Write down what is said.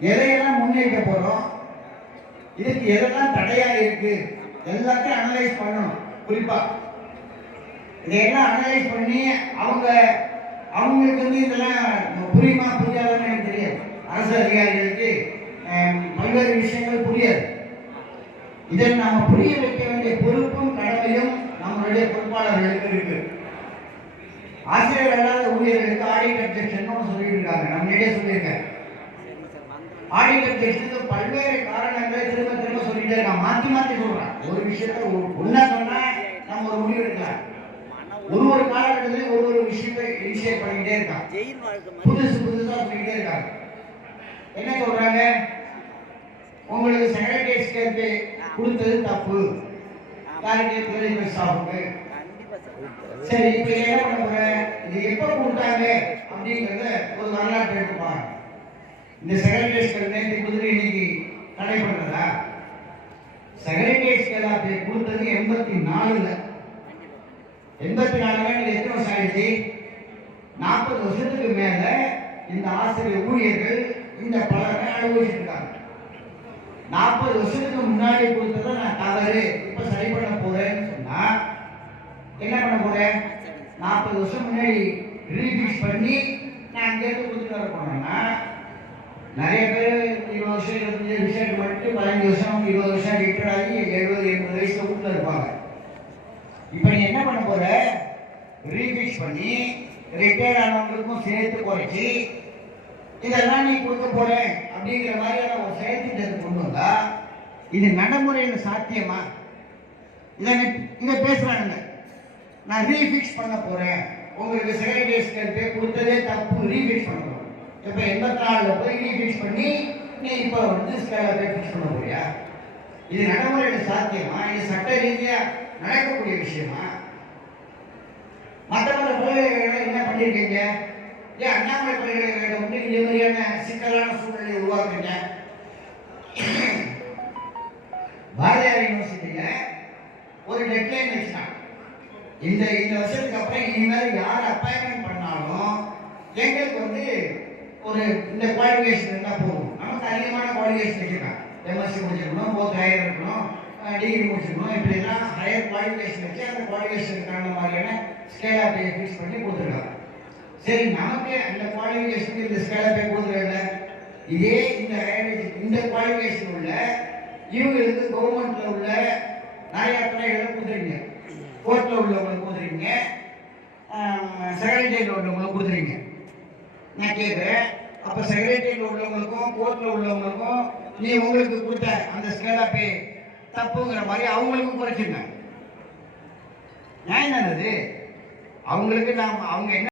எதையெல்லாம் முன்னேற்ற போறோம்? இதுக்கு எதெல்லாம் தடையா இருக்கு? எல்லாத்தையும் அனலைஸ் பண்ணணும். குறிப்பா இதையெல்லாம் அனலைஸ் பண்ணி அவங்க அவங்களுக்கு வந்து இதெல்லாம் புரியுமா புரியாதுன்னு எனக்கு தெரியாது. அரசு அதிகாரிகளுக்கு பல்வேறு விஷயங்கள் புரியாது. இதை நாம் புரிய வைக்க வேண்டிய பொறுப்பும் கடமையும் நம்மளுடைய பொறுப்பாளர்களுக்கு இருக்கு. ஆசிரியர் அல்லாத ஊழியர்களுக்கு ஆடிட்டர் செக்ஷன் சொல்லிட்டு இருக்காங்க. நம்ம முன்னாடியே ஆடிட்டர் செக்ஷனுக்கு பல்வேறு காரணங்களை திரும்ப திரும்ப சொல்லிட்டே இருக்கான். மாத்தி மாத்தி சொல்றான். ஒரு விஷயத்த ஒன்னா சொன்னா நம்ம ஒரு முடிவு எடுக்கலாம். ஒரு ஒரு காலகட்டத்திலையும் ஒரு ஒரு விஷயத்தை இனிஷியேட் பண்ணிக்கிட்டே இருக்கான். புதுசு புதுசா சொல்லிக்கிட்டே இருக்காங்க என்ன சொல்றாங்க? உங்களுக்கு செக்ரட்டரி சேர்த்து கொடுத்தது தப்பு. யாருக்கு பிரின்சிபல் ஸ்டாஃபுக்கு சரி இப்ப என்ன பண்ண போற? இது எப்ப கொடுத்தாங்க? அப்படிங்கறத ஒரு வரலாற்று எடுத்துப்பாங்க இந்த செக்ரட்டரி ஸ்டேட் நேற்று குதிரை இன்னைக்கு தடை பண்றதா செக்ரட்டரி ஸ்டேட் கொடுத்தது எண்பத்தி நாலுல எண்பத்தி நாலுல நீங்க எத்தனை வருஷம் ஆயிடுச்சு? நாற்பது வருஷத்துக்கு மேல இந்த ஆசிரியர் ஊழியர்கள் இந்த பலனை அனுபவிச்சுட்டு இருக்காங்க. நாற்பது வருஷத்துக்கு முன்னாடி கொடுத்ததை நான் தவறு. இப்ப சரி பண்ண போறேன்னு சொன்னா என்ன பண்ண போறேன்? நாற்பது வருஷம் முன்னாடி ரீஃபிக்ஸ் பண்ணி நான் அங்கேருந்து கொடுத்துட்டு வர போனேன்னா நிறைய பேர் இருபது வருஷம் இருபத்தஞ்சு ரிசல்ட் பண்ணிட்டு பதினஞ்சு வருஷம் இருபது வருஷம் ரிட்டர் ஆகி எழுபது எண்பது வயசு வீட்டில் இருப்பாங்க. இப்போ நீ என்ன பண்ண போற? ரீஃபிக்ஸ் பண்ணி ரிட்டையர் ஆனவங்களுக்கும் சேர்த்து குறைச்சி இதெல்லாம் நீ கொடுக்க போகிறேன் அப்படிங்கிற மாதிரியான ஒரு செயல்திட்டத்தை கொண்டு வந்தா இது நடைமுறையில் சாத்தியமா? இதை இதை பேசுறானுங்க. நான் ரீஃபிக்ஸ் பண்ண போறேன். உங்களுக்கு செகண்ட் டேஸ்க்கு கொடுத்ததே தப்பு ரீஃபிக்ஸ் பண்ண இப்போ எண்பத்தி நாலுல போய் ரீஃபிக்ஸ் பண்ணி நீ இப்போ வந்து ஸ்கேல ஃபிக்ஸ் பண்ண போறியா? இது நடைமுறையில் சாத்தியமா? இது சட்ட ரீதியா நடக்கக்கூடிய விஷயமா? மற்றவங்க மற்ற என்ன பண்ணியிருக்கீங்க ஏன் அண்ணாமலை பல்கலைக்கழகம் வந்து இந்த மாதிரியான சிக்கலான சூழ்நிலையை உருவாக்குங்க பாரதியார் யூனிவர்சிட்டியில ஒரு டெட்லைன் வச்சுட்டான் இந்த இந்த வருஷத்துக்கு அப்புறம் இனிமேல் யார் அப்பாயின்மெண்ட் பண்ணாலும் எங்களுக்கு வந்து ஒரு இந்த குவாலிஃபிகேஷன் இருந்தால் போதும். நமக்கு அதிகமான குவாலிஃபிகேஷன் வச்சுருக்கான் எம்எஸ்சி முடிச்சிருக்கணும் போத் ஹையர் இருக்கணும் டிகிரி முடிச்சிருக்கணும். இப்படிலாம் ஹையர் குவாலிஃபிகேஷன் வச்சு அந்த குவாலிஃபிகேஷனுக்கான மாதிரியான ஸ்கேல் ஆஃப் பே ஃபிக்ஸ் பண்ணி கொடுத்துருக்காங்க. சரி நமக்கு அந்த குவாலிஃபிகேஷனுக்கு இந்த ஸ்கேல் ஆஃப் பே கொடுத்துருக்கல இதே இந்த ஹையர் இந்த குவாலிஃபிகேஷன் உள்ள இவங்களுக்கு கவர்மெண்ட்டில் உள்ள நிறைய துறைகளை கொடுத்துருக்கீங்க. கோர்ட்டில் உள்ளவங்களுக்கு கொடுத்துருக்கீங்க. செக்ரட்டரியில் உள்ளவங்களுக்கு கொடுத்துருக்கீங்க. நான் கேட்குறேன் அப்போ செக்ரட்டரியில் உள்ளவங்களுக்கும் கோர்ட்ல உள்ளவங்களுக்கும் நீ உங்களுக்கு கொடுத்த அந்த ஸ்கேல் ஆஃப் பே தப்புங்கிற மாதிரி அவங்களுக்கும் குறைச்சிருங்க. நியாயம் தானது அவங்களுக்கு நாம் அவங்க என்ன